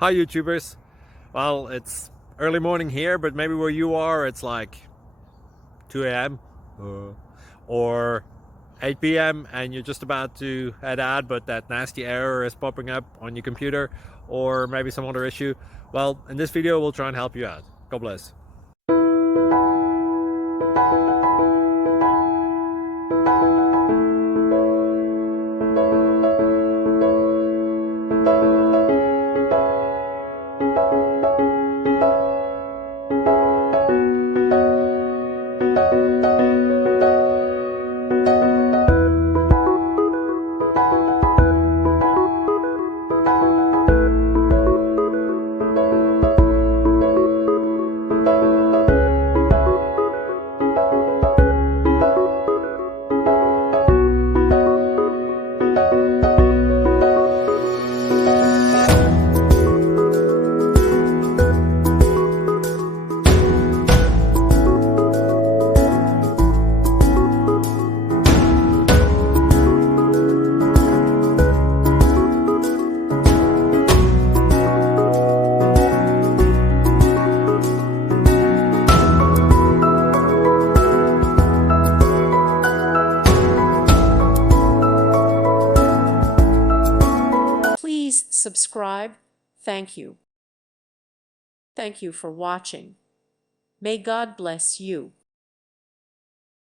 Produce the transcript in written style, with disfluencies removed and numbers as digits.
Hi YouTubers. Well, it's early morning here, but maybe where you are it's like 2 a.m. or 8 p.m. and you're just about to head out, but that nasty error is popping up on your computer, or maybe some other issue. Well, in this video we'll try and help you out. God bless. Please subscribe. Thank you. Thank you for watching. May God bless you.